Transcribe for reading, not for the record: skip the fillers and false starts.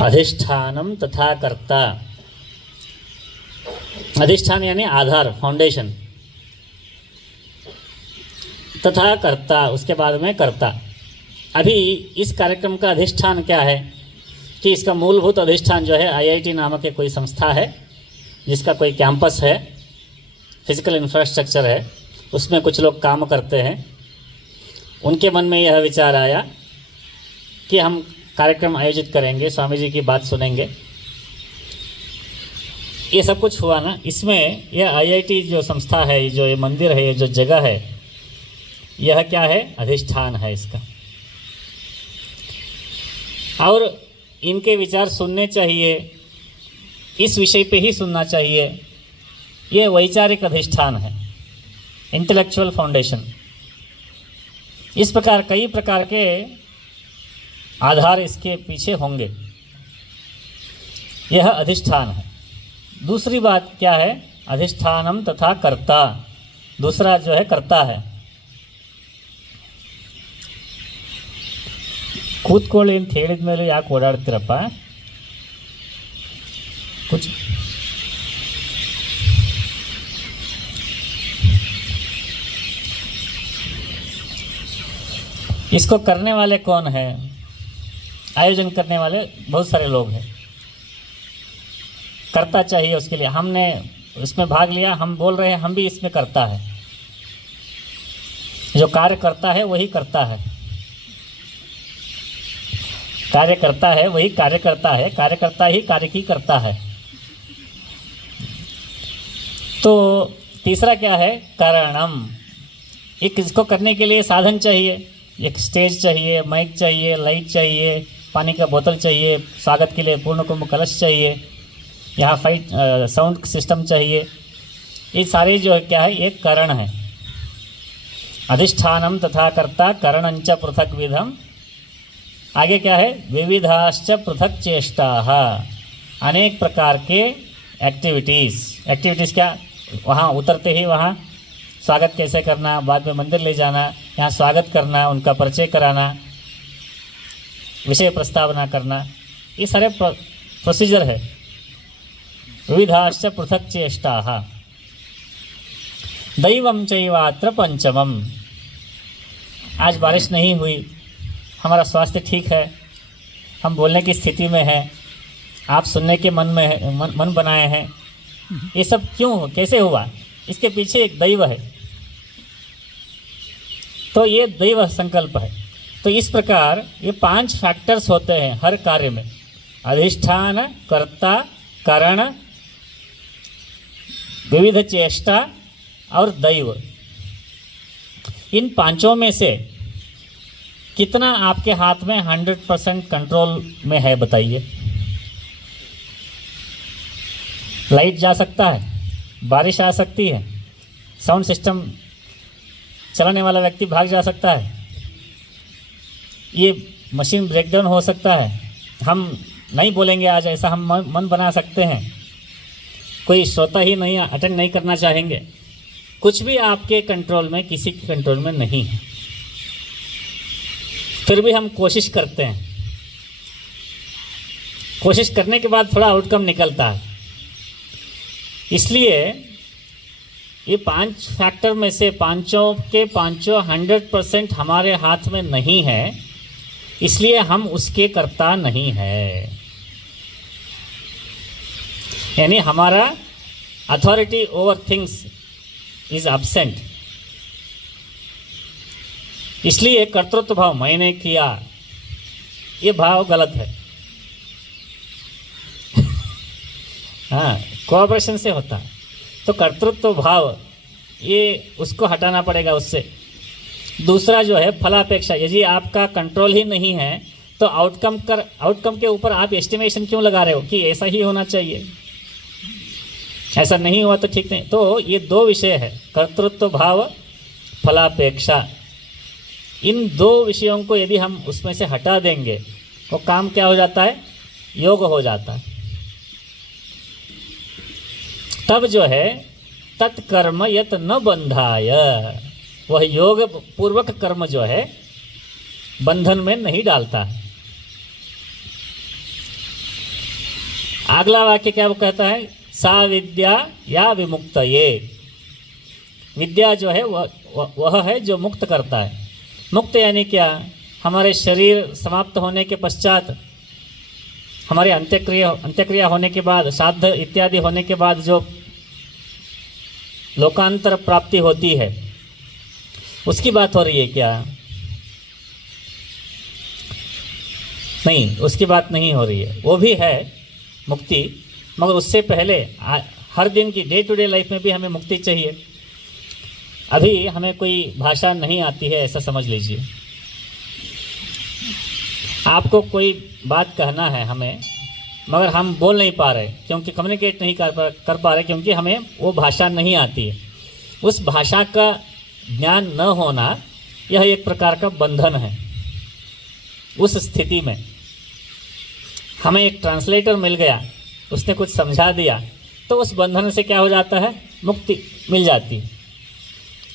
अधिष्ठानम तथा कर्ता। अधिष्ठान यानी आधार, फाउंडेशन, तथा कर्ता उसके बाद में कर्ता। अभी इस कार्यक्रम का अधिष्ठान क्या है कि इसका मूलभूत अधिष्ठान जो है आईआईटी नामक एक कोई संस्था है जिसका कोई कैंपस है, फिजिकल इंफ्रास्ट्रक्चर है, उसमें कुछ लोग काम करते हैं। उनके मन में यह विचार आया कि हम कार्यक्रम आयोजित करेंगे, स्वामी जी की बात सुनेंगे। ये सब कुछ हुआ ना, इसमें यह आईआईटी जो संस्था है, जो ये मंदिर है, ये जो जगह है, यह क्या है? अधिष्ठान है इसका। और इनके विचार सुनने चाहिए, इस विषय पे ही सुनना चाहिए। ये वैचारिक अधिष्ठान है, इंटेलेक्चुअल फाउंडेशन। इस प्रकार कई प्रकार के आधार इसके पीछे होंगे। यह अधिष्ठान है। दूसरी बात क्या है? अधिष्ठानम तथा कर्ता। दूसरा जो है कर्ता है। ಕೂತ್ಕೊಳ್ಳಿ ಅಂತ ಹೇಳಿದ ಮೇಲೆ ಯಾಕೆ ಓಡಾಡ್ತೀರಪ್ಪ? कुछ इसको करने वाले कौन है? आयोजन करने वाले बहुत सारे लोग हैं। करता चाहिए उसके लिए। हमने इसमें भाग लिया, हम बोल रहे हैं हम भी इसमें करता है। जो कार्य करता है वही करता है। कार्य करता है वही कार्य करता है। कार्यकर्ता ही कार्य की करता है। तो तीसरा क्या है? कारणम। एक इसको करने के लिए साधन चाहिए। एक स्टेज चाहिए, माइक चाहिए, लाइट चाहिए, पानी का बोतल चाहिए, स्वागत के लिए पूर्ण कुंभ कलश चाहिए, यहाँ साउंड सिस्टम चाहिए। ये सारे जो है क्या है? एक कारण है। अधिष्ठानम तथा कर्ता करणंच पृथक विधम। आगे क्या है? विविधाश्च पृथक चेष्टाः। अनेक प्रकार के एक्टिविटीज़ क्या? वहाँ उतरते ही वहाँ स्वागत कैसे करना, बाद में मंदिर ले जाना, यहाँ स्वागत करना, उनका परिचय कराना, विषय प्रस्तावना करना, ये सारे प्रोसीजर है। विविधाश्च पृथक चेष्टाः। दैवं चैवात्र पंचमम। आज बारिश नहीं हुई, हमारा स्वास्थ्य ठीक है, हम बोलने की स्थिति में हैं, आप सुनने के मन बनाए हैं। ये सब क्यों, कैसे हुआ? इसके पीछे एक दैव है। तो ये दैव संकल्प है। तो इस प्रकार ये 5 फैक्टर्स होते हैं हर कार्य में: अधिष्ठान, कर्ता, कारण, विविध चेष्टा और दैव। इन पांचों में से कितना आपके हाथ में 100% कंट्रोल में है? बताइए। लाइट जा सकता है, बारिश आ सकती है, साउंड सिस्टम चलाने वाला व्यक्ति भाग जा सकता है, ये मशीन ब्रेकडाउन हो सकता है। हम नहीं बोलेंगे आज ऐसा, हम मन बना सकते हैं। कोई श्रोता ही नहीं, अटेंड नहीं करना चाहेंगे। कुछ भी आपके कंट्रोल में, किसी के कंट्रोल में नहीं है। फिर भी हम कोशिश करते हैं। कोशिश करने के बाद थोड़ा आउटकम निकलता है। इसलिए ये 5 फैक्टर में से पांचों के पांचों 100% हमारे हाथ में नहीं है, इसलिए हम उसके कर्ता नहीं है। यानी हमारा authority over things is absent. इसलिए कर्तृत्व भाव, मैंने किया, ये भाव गलत है। हाँ, कोऑपरेशन से होता है। तो कर्तृत्व भाव ये उसको हटाना पड़ेगा उससे। दूसरा जो है फलापेक्षा। यदि आपका कंट्रोल ही नहीं है तो आउटकम के ऊपर आप एस्टिमेशन क्यों लगा रहे हो कि ऐसा ही होना चाहिए, ऐसा नहीं हुआ तो ठीक नहीं। तो ये 2 विषय है, कर्तृत्व भाव, फलापेक्षा। इन 2 विषयों को यदि हम उसमें से हटा देंगे तो काम क्या हो जाता है? योग हो जाता है। तब जो है तत्कर्म यत न बंधाय, वह योग पूर्वक कर्म जो है बंधन में नहीं डालता है। अगला वाक्य क्या वो कहता है, सा विद्या या विमुक्त ये। विद्या जो है वह है जो मुक्त करता है। मुक्त यानी क्या, हमारे शरीर समाप्त होने के पश्चात, हमारे अंत्यक्रिया होने के बाद, श्राद्ध इत्यादि होने के बाद जो लोकांतर प्राप्ति होती है उसकी बात हो रही है क्या? नहीं, उसकी बात नहीं हो रही है। वो भी है मुक्ति, मगर उससे पहले हर दिन की डे टू डे लाइफ में भी हमें मुक्ति चाहिए। अभी हमें कोई भाषा नहीं आती है ऐसा समझ लीजिए, आपको कोई बात कहना है हमें, मगर हम बोल नहीं पा रहे क्योंकि कम्युनिकेट नहीं कर पा रहे क्योंकि हमें वो भाषा नहीं आती है। उस भाषा का ज्ञान न होना यह एक प्रकार का बंधन है। उस स्थिति में हमें एक ट्रांसलेटर मिल गया, उसने कुछ समझा दिया, तो उस बंधन से क्या हो जाता है, मुक्ति मिल जाती है।